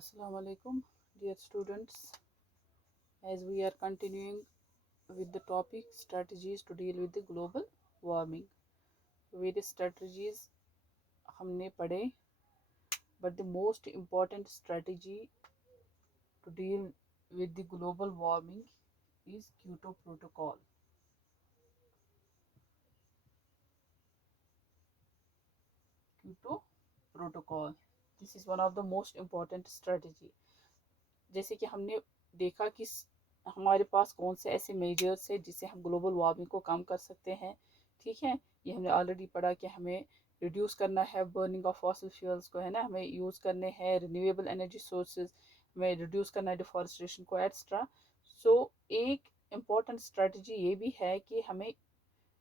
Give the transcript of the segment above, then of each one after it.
Assalamu alaikum, dear students. As we are continuing with the topic strategies to deal with the global warming, various strategies हमने पढ़े, but the most important strategy to deal with the global warming is Kyoto Protocol. Kyoto Protocol. This is one of the most important strategy. जैसे कि हमने देखा कि हमारे पास कौन से ऐसे मेजर्स है जिससे हम ग्लोबल वार्मिंग को कम कर सकते हैं। ठीक है, ये हमने ऑलरेडी पढ़ा कि हमें रिड्यूस करना है बर्निंग ऑफ फॉसिल फ्यूल्स को, है ना, हमें यूज़ करने हैं रिन्यूएबल एनर्जी सोर्सेज, हमें रिड्यूस करना है डिफॉरेस्टेशन को एक्स्ट्रा। सो एक इम्पॉर्टेंट स्ट्रेटजी ये भी है कि हमें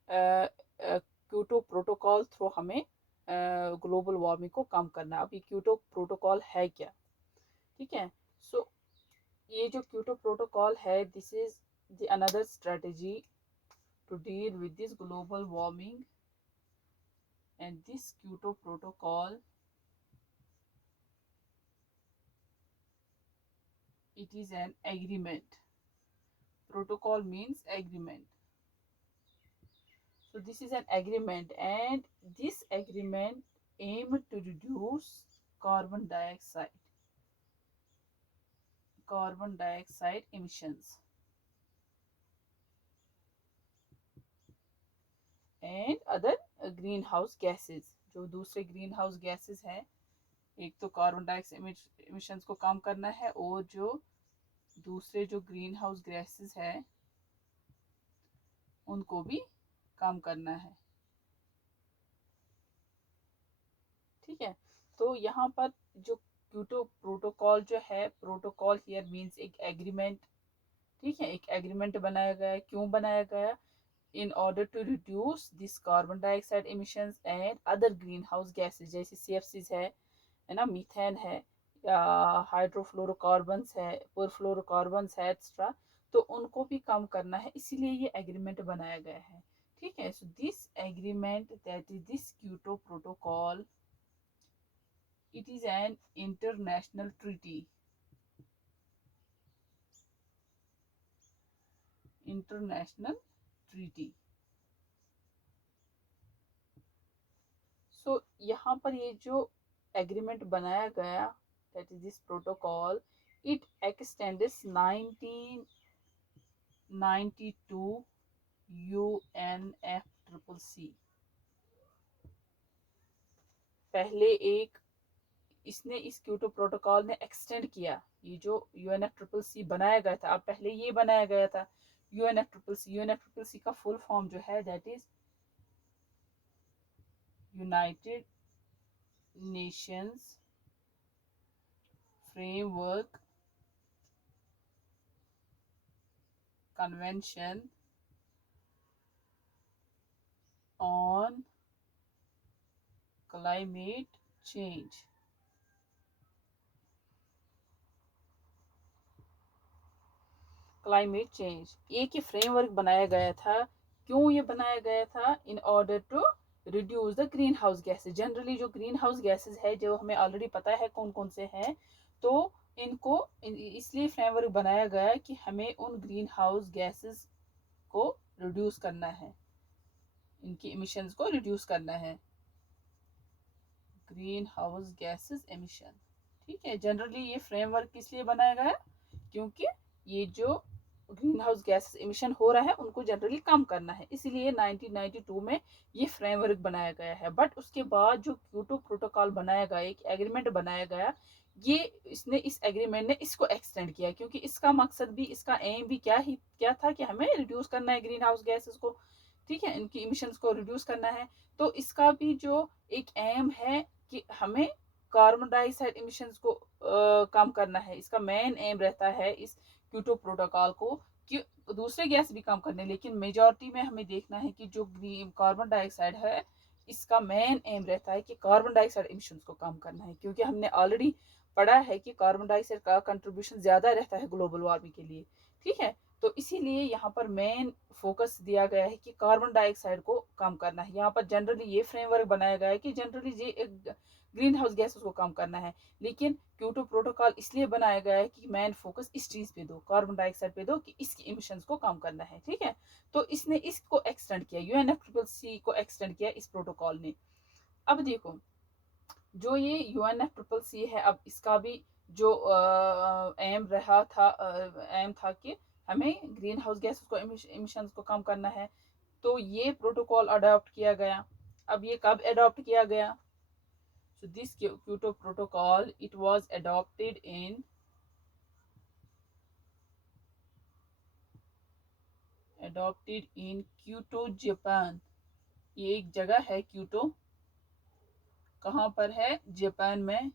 क्योटो प्रोटोकॉल थ्रू हमें ग्लोबल वार्मिंग को कम करना है। अब ये क्योटो प्रोटोकॉल है क्या? ठीक है, सो ये जो क्योटो प्रोटोकॉल है, this is the another strategy to deal with this global warming, and this Kyoto protocol, it is an agreement. Protocol means agreement. So this is an agreement, and this agreement aim to reduce carbon dioxide emissions and other greenhouse gases. जो दूसरे green house gases हैं, एक तो carbon dioxide emissions को कम करना है, और जो दूसरे जो ग्रीन हाउस गैसेस हैं उनको भी कम करना है। ठीक है, तो यहाँ पर जो क्योटो प्रोटोकॉल जो है, प्रोटोकॉल हियर मींस एक एग्रीमेंट। ठीक है, एक एग्रीमेंट बनाया गया है। क्यों बनाया गया? In order to reduce this carbon dioxide emissions and other green house gases, जैसे CFCs है ना, मीथेन है, या हाइड्रोफ्लोरोकार्बन्स है, परफ्लोरोकार्बन्स है एक्स्ट्रा, तो उनको भी कम करना है, इसीलिए ये एग्रीमेंट बनाया गया है। ठीक है, so this agreement, that is this Kyoto protocol, it is an international treaty. International treaty. So यहाँ पर ये जो एग्रीमेंट बनाया गया, that is this protocol, it extends 1992 UNFCCC. पहले एक इसने इस क्योटो प्रोटोकॉल ने एक्सटेंड किया। ये जो UNFCCC बनाया गया था, अब पहले ये बनाया गया था UNFCCC का फुल फॉर्म जो है, that is United Nations framework convention on climate change. Climate change एक ही फ्रेमवर्क बनाया गया था। क्यों ये बनाया गया था? In order to reduce the green house gases. Generally जो ग्रीन हाउस गैसेज है, जो हमें ऑलरेडी पता है कौन कौन से हैं, तो इनको इसलिए फ्रेमवर्क बनाया गया कि हमें उन ग्रीन हाउस गैसेज को रिड्यूस करना है, इनकी एमिशंस को रिड्यूस करना है, ग्रीन हाउस गैसेज एमिशन। ठीक है, जनरली ये फ्रेमवर्क किस लिए बनाया गया? क्योंकि ये जो ग्रीन हाउस गैस इमिशन हो रहा है उनको जनरली कम करना है, इसीलिए 1992 में ये फ्रेमवर्क बनाया गया है। बट उसके बाद जो क्योटो प्रोटोकॉल बनाया गया, एक एग्रीमेंट बनाया गया, ये इसने इस एग्रीमेंट ने इसको एक्सटेंड किया, क्योंकि इसका मकसद भी, इसका एम भी क्या था कि हमें रिड्यूस करना है ग्रीन हाउस गैसेस को। ठीक है, इनकी इमिशंस को रिड्यूस करना है। तो इसका भी जो एक एम है कि हमें कार्बन डाइऑक्साइड इमिशंस को कम करना है, इसका मेन एम रहता है इस क्योटो प्रोटोकॉल को, कि दूसरे गैस भी कम करने, लेकिन मेजॉरिटी में हमें देखना है कि जो कार्बन डाइऑक्साइड है, इसका मेन एम रहता है कि कार्बन डाइऑक्साइड इमिशंस को कम करना है, क्योंकि हमने ऑलरेडी पढ़ा है कि कार्बन डाइऑक्साइड का कंट्रीब्यूशन ज़्यादा रहता है ग्लोबल वार्मिंग के लिए। ठीक है, तो इसीलिए यहाँ पर मेन फोकस दिया गया है कि कार्बन डाइऑक्साइड को कम करना है। यहाँ पर जनरली ये फ्रेमवर्क बनाया गया है कि जनरली ये ग्रीन हाउस गैसेस को कम करना है। लेकिन क्योटो प्रोटोकॉल इसलिए बनाया गया है कि मैन फोकस इस चीज़ पे दो, कार्बन डाइऑक्साइड पे दो, कि इसकी इमिशंस को कम करना है। ठीक है, तो इसने इसको एक्सटेंड किया, यूएनएफसीसीसी को एक्सटेंड किया इस प्रोटोकॉल ने। अब देखो, जो ये यूएनएफसीसीसी है, अब इसका भी जो एम रहा था, एम था कि हमें ग्रीन हाउस गैस को इमिशंस को कम करना है, तो ये प्रोटोकॉल अडॉप्ट किया गया। अब ये कब अडॉप्ट किया गया? So this Kyoto Protocol, it was adopted in Kyoto, Japan. ये एक जगह है क्यूटो, कहाँ पर है? जापान में।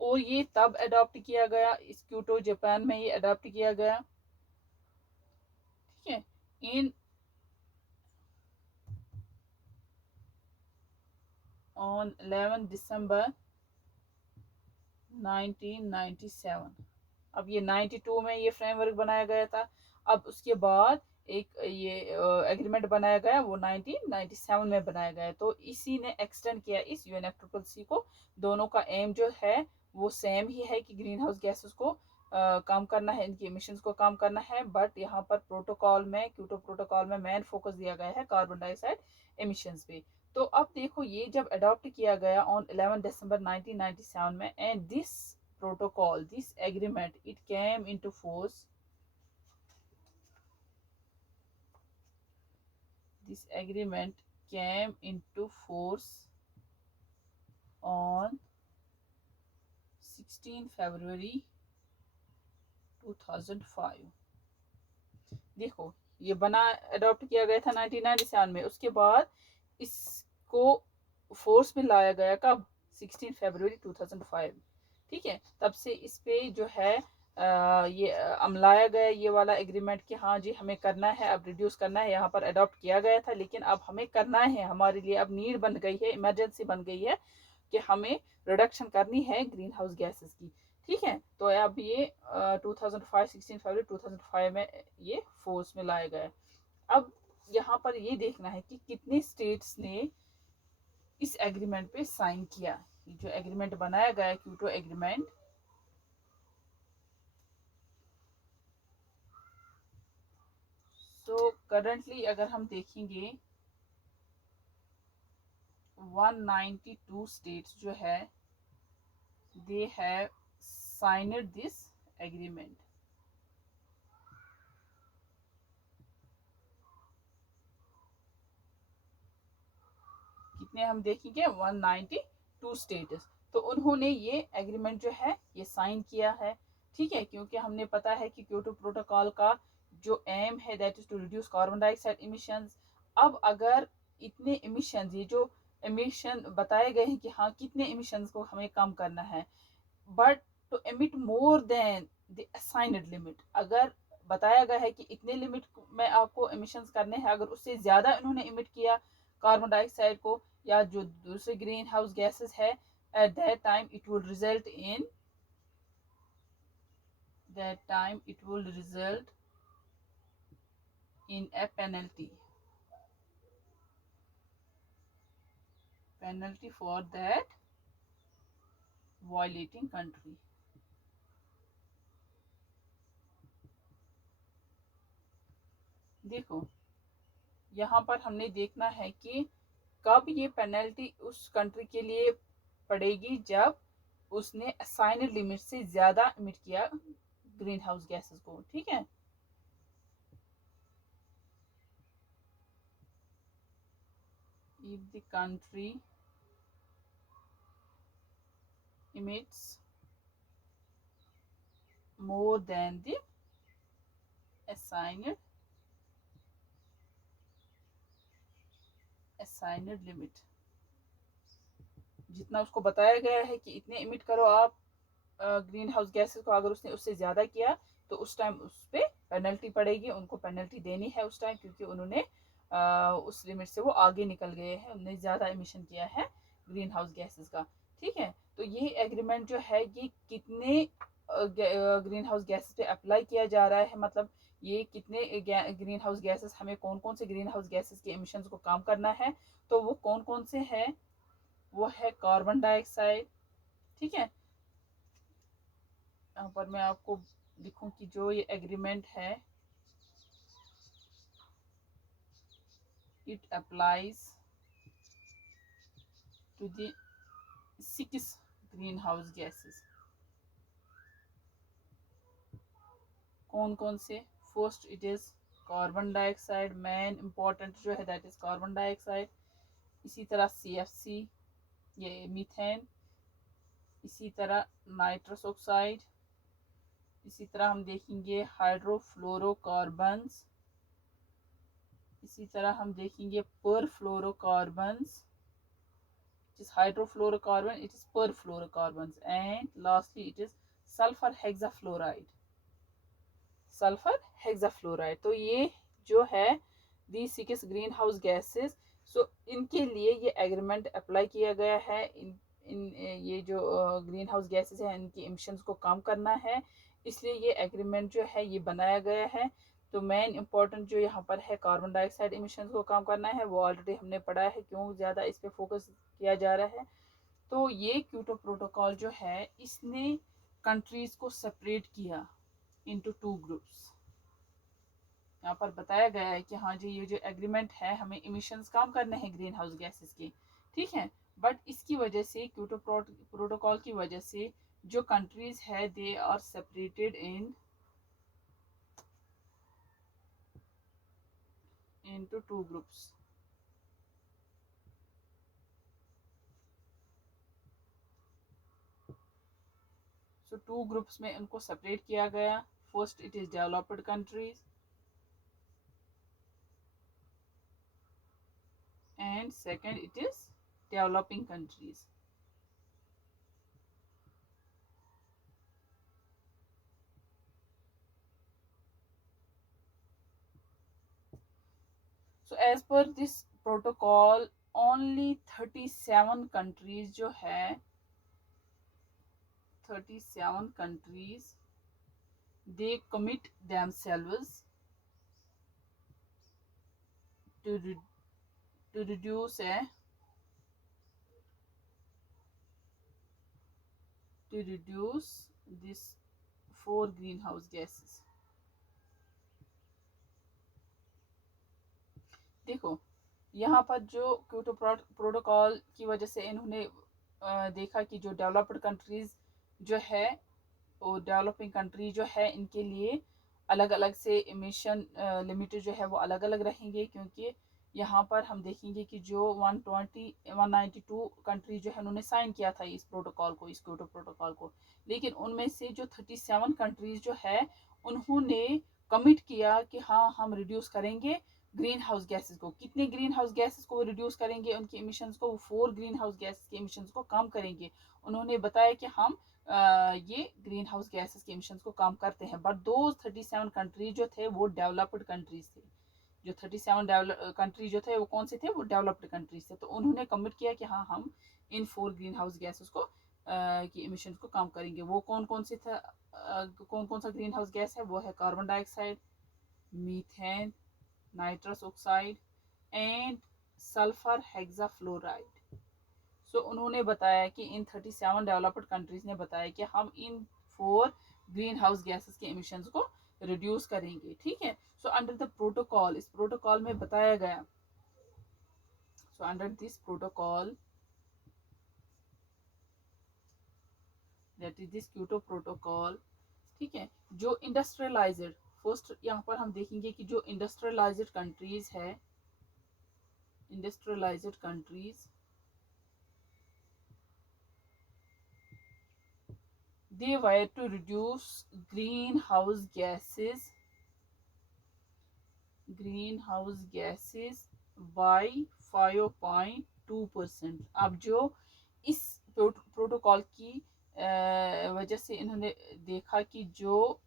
और ये तब अडॉप्ट किया गया, इस क्यूटो जापान में ये अडॉप्ट किया गया। ठीक है, इन ऑन 11 दिसंबर 1997। अब ये 92 में ये फ्रेमवर्क बनाया गया था। अब उसके बाद एक ये एग्रीमेंट बनाया गया, वो 1997 में बनाया गया। तो इसी ने एक्सटेंड किया इस यूएनएफसीसीसी को। दोनों का एम जो है वो सेम ही है कि ग्रीन हाउस गैसेस को कम करना है, इनकी एमिशंस को कम करना है। बट यहाँ पर प्रोटोकॉल में, क्योटो प्रोटोकॉल में मेन फोकस दिया गया है कार्बन डाइऑक्साइड एमिशंस पे। तो अब देखो, ये जब अडॉप्ट किया गया ऑन 11 दिसंबर 1997 में, and this protocol, this agreement, it came into force. This agreement came into force on 16 February 2005। देखो, ये बना, अडॉप्ट किया गया था 1997 में। उसके बाद इसको फोर्स में लाया गया कब? 16 फरवरी 2005। ठीक है, तब से इस पे जो है ये अमलाया गया ये वाला एग्रीमेंट कि हाँ जी हमें करना है, अब रिड्यूस करना है। यहाँ पर अडॉप्ट किया गया था, लेकिन अब हमें करना है, हमारे लिए अब नीड बन गई है, इमरजेंसी बन गई है कि हमें रिडक्शन करनी है ग्रीन हाउस गैसेस की। ठीक है, तो अब ये 2005, 16 फरवरी 2005 में ये फोर्स में लाया गया। अब यहाँ पर ये देखना है कि कितने स्टेट्स ने इस एग्रीमेंट पे साइन किया। जो एग्रीमेंट बनाया गया क्योटो एग्रीमेंट, तो करंटली अगर हम देखेंगे 192 स्टेट्स जो है, they have signed this agreement. कितने हम देखेंगे? 192 स्टेट्स। तो उन्होंने ये एग्रीमेंट जो है ये साइन किया है। ठीक है, क्योंकि हमने पता है कि क्योटो प्रोटोकॉल का जो एम है that is to reduce carbon dioxide emissions. अब अगर इतने इमिशंस, ये जो इमिशन बताए गए हैं कि हाँ कितने इमिशंस को हमें कम करना है, but to emit more than the assigned limit, अगर बताया गया है कि इतने लिमिट में आपको इमिशंस करने हैं, अगर उससे ज़्यादा इन्होंने इमिट किया कार्बन डाइऑक्साइड को या जो दूसरे ग्रीन हाउस गैसेस है, at that time it will result in a penalty for that violating country। देखो, यहाँ पर हमने देखना है कि कब ये पेनल्टी उस कंट्री के लिए पड़ेगी, जब उसने असाइन्ड लिमिट से ज्यादा इमिट किया ग्रीन हाउस गैसेस को। ठीक है, if the country emits more than the assigned limit, जितना उसको बताया गया है कि इतने इमिट करो आप ग्रीन हाउस गैसेस को, अगर उसने उससे ज़्यादा किया तो उस टाइम उस पर पेनल्टी पड़ेगी, उनको पेनल्टी देनी है उस टाइम, क्योंकि उन्होंने उस लिमिट से वो आगे निकल गए हैं, उन्होंने ज़्यादा इमिशन किया है ग्रीन हाउस गैसेस का। ठीक है, तो ये एग्रीमेंट जो है ये कितने ग्रीन हाउस गैसेस पे अप्लाई किया जा रहा है, मतलब ये कितने ग्रीन हाउस गैसेस, हमें कौन कौन से ग्रीन हाउस गैसेस के एमिशंस को कम करना है, तो वो कौन कौन से हैं? वो है कार्बन डाइऑक्साइड। ठीक है, यहाँ पर मैं आपको लिखूं कि जो ये एग्रीमेंट है, it applies to the 6 green house gases. कौन कौन से? First it is carbon dioxide, main important जो है दैट इज कार्बन डाइऑक्साइड। इसी तरह CFC, ये मीथेन। इसी तरह नाइट्रस ऑक्साइड। इसी तरह हम देखेंगे हाइड्रोफ्लोरोकार्बन्स। इसी तरह हम देखेंगे परफ्लोरोकार्बन्स। It is hydrofluorocarbon, it is perfluorocarbons, and lastly it is sulfur hexafluoride। Sulphur hexafluoride. तो ये जो है दी 6 ग्रीन हाउस गैसेस, सो इनके लिए ये एग्रीमेंट अप्लाई किया गया है। इन ये जो ग्रीन हाउस गैसेस हैं इनकी एमिशंस को कम करना है, इसलिए ये एग्रीमेंट जो है ये बनाया गया है। तो मेन इंपॉर्टेंट जो यहाँ पर है कार्बन डाइऑक्साइड एमिशंस को कम करना है, वो ऑलरेडी हमने पढ़ा है क्यों ज़्यादा इस पर फोकस किया जा रहा है। तो ये क्योटो प्रोटोकॉल जो है इसने कंट्रीज को सेपरेट किया इनटू 2 ग्रुप्स। यहाँ पर बताया गया है कि हाँ जी ये जो एग्रीमेंट है हमें इमिशंस कम करने हैं ग्रीन हाउस गैसेस के, ठीक है। बट इसकी वजह से क्योटो प्रोटोकॉल की वजह से जो कंट्रीज है they are separated into 2 groups. So 2 groups में इनको सेपरेट किया गया। First it is developed countries and second it is developing countries। so as per this protocol only 37 countries जो है 37 countries they commit themselves to to reduce this 4 greenhouse gases। देखो यहाँ पर जो क्योटो प्रोटोकॉल की वजह से इन्होंने देखा कि जो डेवलप्ड कंट्रीज जो है वो डेवलपिंग कंट्री जो है इनके लिए अलग अलग से इमिशन लिमिट जो है वो अलग अलग रहेंगे, क्योंकि यहाँ पर हम देखेंगे कि जो 192 कंट्री जो है उन्होंने साइन किया था इस प्रोटोकॉल को, इस क्योटो प्रोटोकॉल को, लेकिन उनमें से जो 37 कंट्रीज जो है उन्होंने कमिट किया कि हाँ हम रिड्यूस करेंगे ग्रीन हाउस गैसेस को। कितने ग्रीन हाउस गैसेस को वो रिड्यूस करेंगे, उनकी इमिशंस को, वो 4 ग्रीन हाउस गैसेस के इमिशंस को कम करेंगे। उन्होंने बताया कि हम ये ग्रीन हाउस गैसेस के इमिशंस को कम करते हैं। बट दो 37 कंट्रीज जो थे वो डेवलप्ड कंट्रीज थे। जो 37 कंट्री जो थे वो कौन से थे, वो डेवलप्ड कंट्रीज थे। तो उन्होंने कमिट किया कि हाँ हम इन 4 ग्रीन हाउस गैसेस को की इमिशंस को कम करेंगे। वो कौन कौन से था, कौन कौन सा ग्रीन हाउस गैस है, वो है carbon dioxide, methane, nitrous oxide and sulphur hexafluoride. So उन्होंने बताया कि इन 37 डेवलप्ड कंट्रीज ने बताया कि हम इन 4 ग्रीन हाउस गैसेस के एमिशंस को रिड्यूस करेंगे, ठीक है। सो अंडर द प्रोटोकॉल, इस प्रोटोकॉल में बताया गया, so under this protocol that is this Kyoto protocol, ठीक है, जो इंडस्ट्रियलाइज्ड, फर्स्ट यहाँ पर हम देखेंगे कि जो इंडस्ट्रियलाइज्ड कंट्रीज है, industrialised countries they were to reduce greenhouse gases by 5.2%। अब जो इस प्रोटोकॉल की वजह से इन्होंने देखा कि जो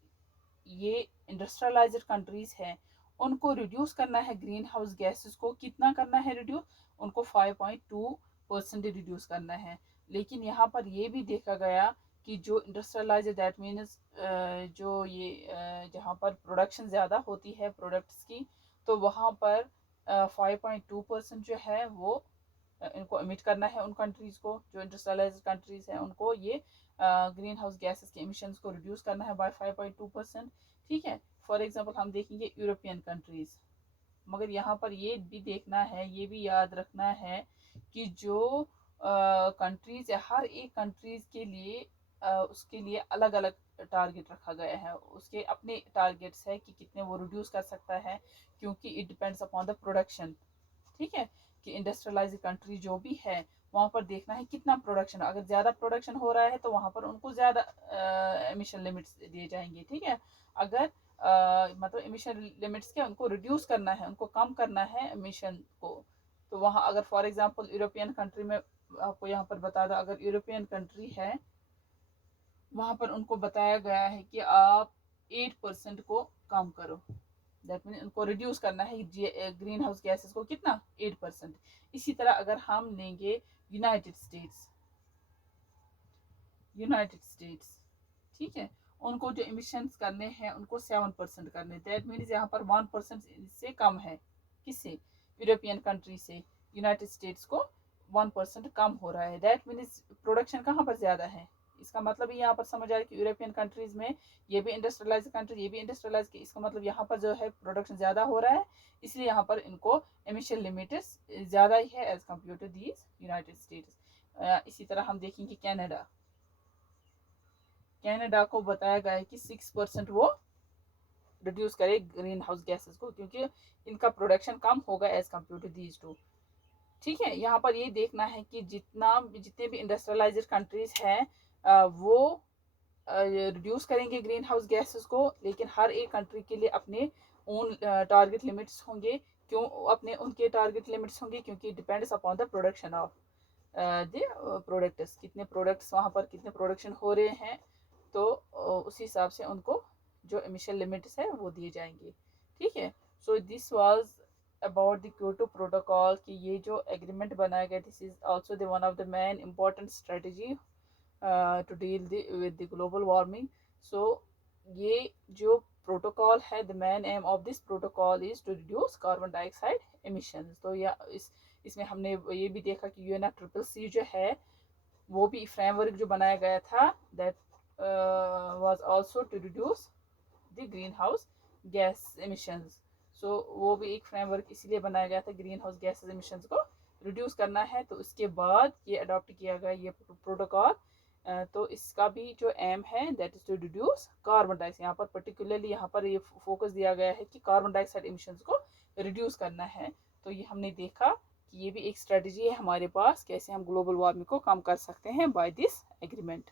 ये इंडस्ट्रियलाइज्ड कंट्रीज हैं उनको रिड्यूस करना है ग्रीन हाउस गैसेस को, कितना करना है रिड्यूस, उनको 5.2% रिड्यूस करना है। लेकिन यहाँ पर ये भी देखा गया कि जो इंडस्ट्रियलाइज्ड दैट मीन्स जो ये जहाँ पर प्रोडक्शन ज़्यादा होती है प्रोडक्ट्स की, तो वहाँ पर 5.2% जो है वो इनको एमिट करना है, उन कंट्रीज़ को जो इंडस्ट्रियलाइज्ड कंट्रीज़ हैं उनको ये ग्रीन हाउस गैसेस के एमिशंस को रिड्यूस करना है बाय 5.2%। ठीक है, फॉर एग्जांपल हम देखेंगे यूरोपियन कंट्रीज़, मगर यहाँ पर ये भी देखना है, ये भी याद रखना है कि जो कंट्रीज़ है हर एक कंट्रीज़ के लिए उसके लिए अलग अलग टारगेट रखा गया है, उसके अपने टारगेट्स है कि कितने वो रिड्यूस कर सकता है, क्योंकि it depends upon the production. ठीक है, कि इंडस्ट्रियलाइज कंट्री जो भी है वहाँ पर देखना है कितना प्रोडक्शन, अगर ज़्यादा प्रोडक्शन हो रहा है तो वहाँ पर उनको ज़्यादा एमिशन लिमिट्स दिए जाएंगे। ठीक है, अगर मतलब एमिशन लिमिट्स के उनको रिड्यूस करना है, उनको कम करना है एमिशन को, तो वहाँ अगर फॉर एग्जांपल यूरोपियन कंट्री में आपको यहाँ पर बता दो, अगर यूरोपियन कंट्री है वहाँ पर उनको बताया गया है कि आप 8% को कम करो, दैट मीन उनको रिड्यूस करना है ग्रीन हाउस गैसेस को कितना, 8%। इसी तरह अगर हम लेंगे यूनाइटेड स्टेट्स, ठीक है, उनको जो इमिशंस करने हैं उनको 7% करने, दैट मीन्स यहाँ पर 1% से कम है, किससे, यूरोपियन कंट्री से यूनाइटेड स्टेट्स को 1% कम हो रहा है, दैट मीन्स प्रोडक्शन कहाँ पर ज़्यादा है। इसका मतलब यहाँ पर समझ आया कि यूरोपियन कंट्रीज में ये भी इंडस्ट्रियलाइज कंट्री, ये भी इंडस्ट्रियलाइज की, इसका मतलब यहाँ पर जो है प्रोडक्शन ज़्यादा हो रहा है, इसलिए यहाँ पर इनको एमिशन लिमिट्स ज़्यादा ही है as compare to these United States. इसी तरह हम देखेंगे कनाडा को बताया गया है कि 6% वो रिड्यूस करे ग्रीन हाउस गैसेस को, क्योंकि इनका प्रोडक्शन कम होगा as compare to these two. ठीक है, यहाँ पर ये देखना है कि जितने भी इंडस्ट्रियलाइज्ड कंट्रीज हैं वो रिड्यूस करेंगे ग्रीन हाउस गैसेस को, लेकिन हर एक कंट्री के लिए अपने ओन टारगेट लिमिट्स होंगे। क्यों अपने उनके टारगेट लिमिट्स होंगे, क्योंकि depends upon the production of the products, कितने प्रोडक्ट्स वहाँ पर कितने प्रोडक्शन हो रहे हैं, तो उस हिसाब से उनको जो एमिशन लिमिट्स है वो दिए जाएंगे। ठीक है, so this was about the Kyoto protocol कि ये जो एग्रीमेंट बनाया गया, this is also the one of the main important strategy to deal with the global warming. So ये जो प्रोटोकॉल है, the main aim of this protocol is to reduce carbon dioxide emissions. तो या इसमें हमने ये भी देखा कि UNFCCC जो है वो भी फ्रेमवर्क जो बनाया गया था, that was also to reduce the green house gas emissions. So वो भी एक फ्रेमवर्क इसीलिए बनाया गया था, ग्रीन हाउस गैस एमिशंस को रिड्यूस करना है, तो उसके बाद ये अडॉप्ट किया गया ये प्रोटोकॉल। तो इसका भी जो एम है that is to reduce carbon dioxide, यहाँ पर पर्टिकुलरली यहाँ पर ये फोकस दिया गया है कि कार्बन डाइऑक्साइड एमिशंस को रिड्यूस करना है। तो ये हमने देखा कि ये भी एक स्ट्रेटजी है हमारे पास, कैसे हम ग्लोबल वार्मिंग को कम कर सकते हैं बाय दिस एग्रीमेंट।